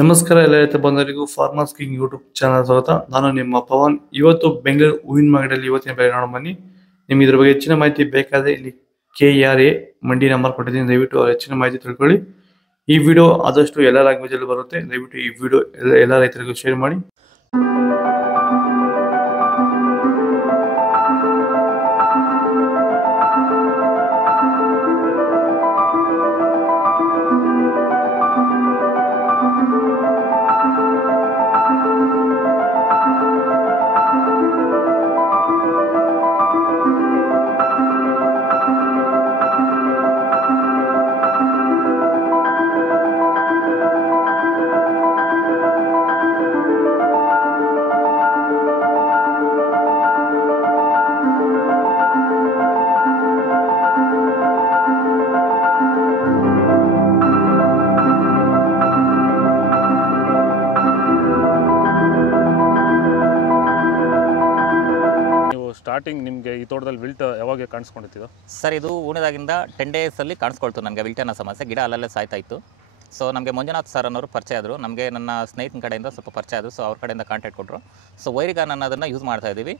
ನಮಸ್ಕಾರ ಎಲ್ಲ ರೈತ ಬಂಧುಗಳಿಗೂ ಫಾರ್ಮರ್ಸ್ ಕಿಂಗ್ ಯೂಟ್ಯೂಬ್ ಚಾನಲ್ ಸ್ವಾಗತ. ನಾನು ನಿಮ್ಮ ಪವನ್. ಇವತ್ತು ಬೆಂಗಳೂರು ಹೂವಿನ ಮಾರ್ಕೆಟಲ್ಲಿ ಇವತ್ತಿನ ಬೆಲೆ ನೋಡೋಣ ಬನ್ನಿ. ನಿಮ್ಗೆ ಇದ್ರ ಬಗ್ಗೆ ಹೆಚ್ಚಿನ ಮಾಹಿತಿ ಬೇಕಾದ್ರೆ ಇಲ್ಲಿ KRA ಮಂಡಿ ನಂಬರ್ ಕೊಟ್ಟಿದ್ದೀನಿ, ದಯವಿಟ್ಟು ಹೆಚ್ಚಿನ ಮಾಹಿತಿ ತಿಳ್ಕೊಳ್ಳಿ. ಈ ವಿಡಿಯೋ ಆದಷ್ಟು ಎಲ್ಲ ಲ್ಯಾಂಗ್ವೇಜ್ ಅಲ್ಲಿ ಬರುತ್ತೆ, ದಯವಿಟ್ಟು ಈ ವಿಡಿಯೋ ಎಲ್ಲ ರೈತರಿಗೂ ಶೇರ್ ಮಾಡಿ. ಸ್ಟಾರ್ಟಿಂಗ್ ನಿಮಗೆ ಈ ತೋಟದಲ್ಲಿ ವಿಲ್ಟ್ ಯಾವಾಗ ಕಾಣಿಸ್ಕೊಂಡಿತ್ತು ಸರ್? ಇದು ಉಣಿದಾಗಿಂದ 10 ಡೇಸಲ್ಲಿ ಕಾಣಿಸ್ಕೊಳ್ತು ನನಗೆ ವಿಲ್ಟ್ ಅನ್ನೋ ಸಮಸ್ಯೆ. ಗಿಡ ಅಲ್ಲಲ್ಲೇ ಸಾಯ್ತಾ ಇತ್ತು. ಸೊ ನಮಗೆ ಮಂಜುನಾಥ್ ಸರ್ ಅನ್ನೋರು ಪರಿಚಯ ಆದರು, ನಮಗೆ ನನ್ನ ಸ್ನೇಹಿತನ ಕಡೆಯಿಂದ ಸ್ವಲ್ಪ ಪರಿಚಯ ಆದರು. ಸೊ ಅವ್ರ ಕಡೆಯಿಂದ ಕಾಂಟ್ಯಾಕ್ಟ್ ಕೊಟ್ಟರು. ಸೊ ವೈರಿಗಾನ್ ಅನ್ನೋದನ್ನು ಯೂಸ್ ಮಾಡ್ತಾ ಇದ್ದೀವಿ.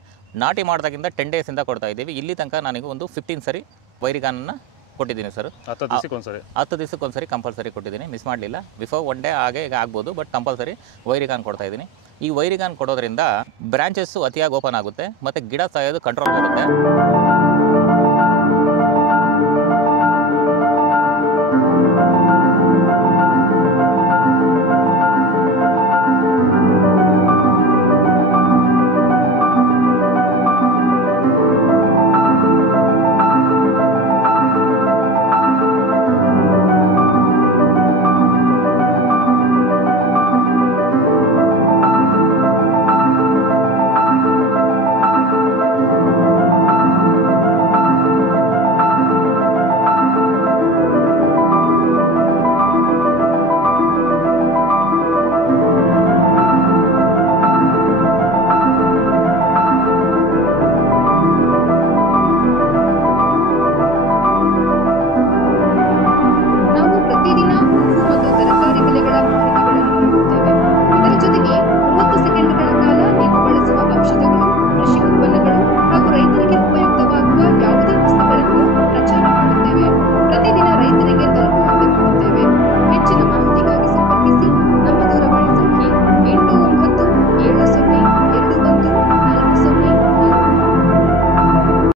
ನಾಟಿ ಮಾಡಿದಾಗಿಂದ 10 ಡೇಸಿಂದ ಕೊಡ್ತಾ ಇದ್ದೀವಿ. ಇಲ್ಲಿ ತನಕ ನನಗೆ ಒಂದು 15 ಸರಿ ವೈರಿಗಾನನ್ನು ಕೊಟ್ಟಿದ್ದೀನಿ ಸರ್. 10 ದಿವಸಕ್ಕೊಂದ್ಸರಿ ಕಂಪಲ್ಸರಿ ಕೊಟ್ಟಿದ್ದೀನಿ, ಮಿಸ್ ಮಾಡಲಿಲ್ಲ. ಬಿಫೋರ್ 1 ಡೇ ಹಾಗೆ ಈಗ ಆಗ್ಬೋದು, ಬಟ್ ಕಂಪಲ್ಸರಿ ವೈರಿಗಾನ್ ಕೊಡ್ತಾ ಇದ್ದೀನಿ. ಈ ವೈರಿಗಾನ್ ಕೊಡೋದ್ರಿಂದ ಬ್ರಾಂಚಸ್ಸು ಅತಿಯಾಗಿ ಓಪನ್ ಆಗುತ್ತೆ ಮತ್ತು ಗಿಡ ಸಾಯೋದು ಕಂಟ್ರೋಲ್ ಬರುತ್ತೆ.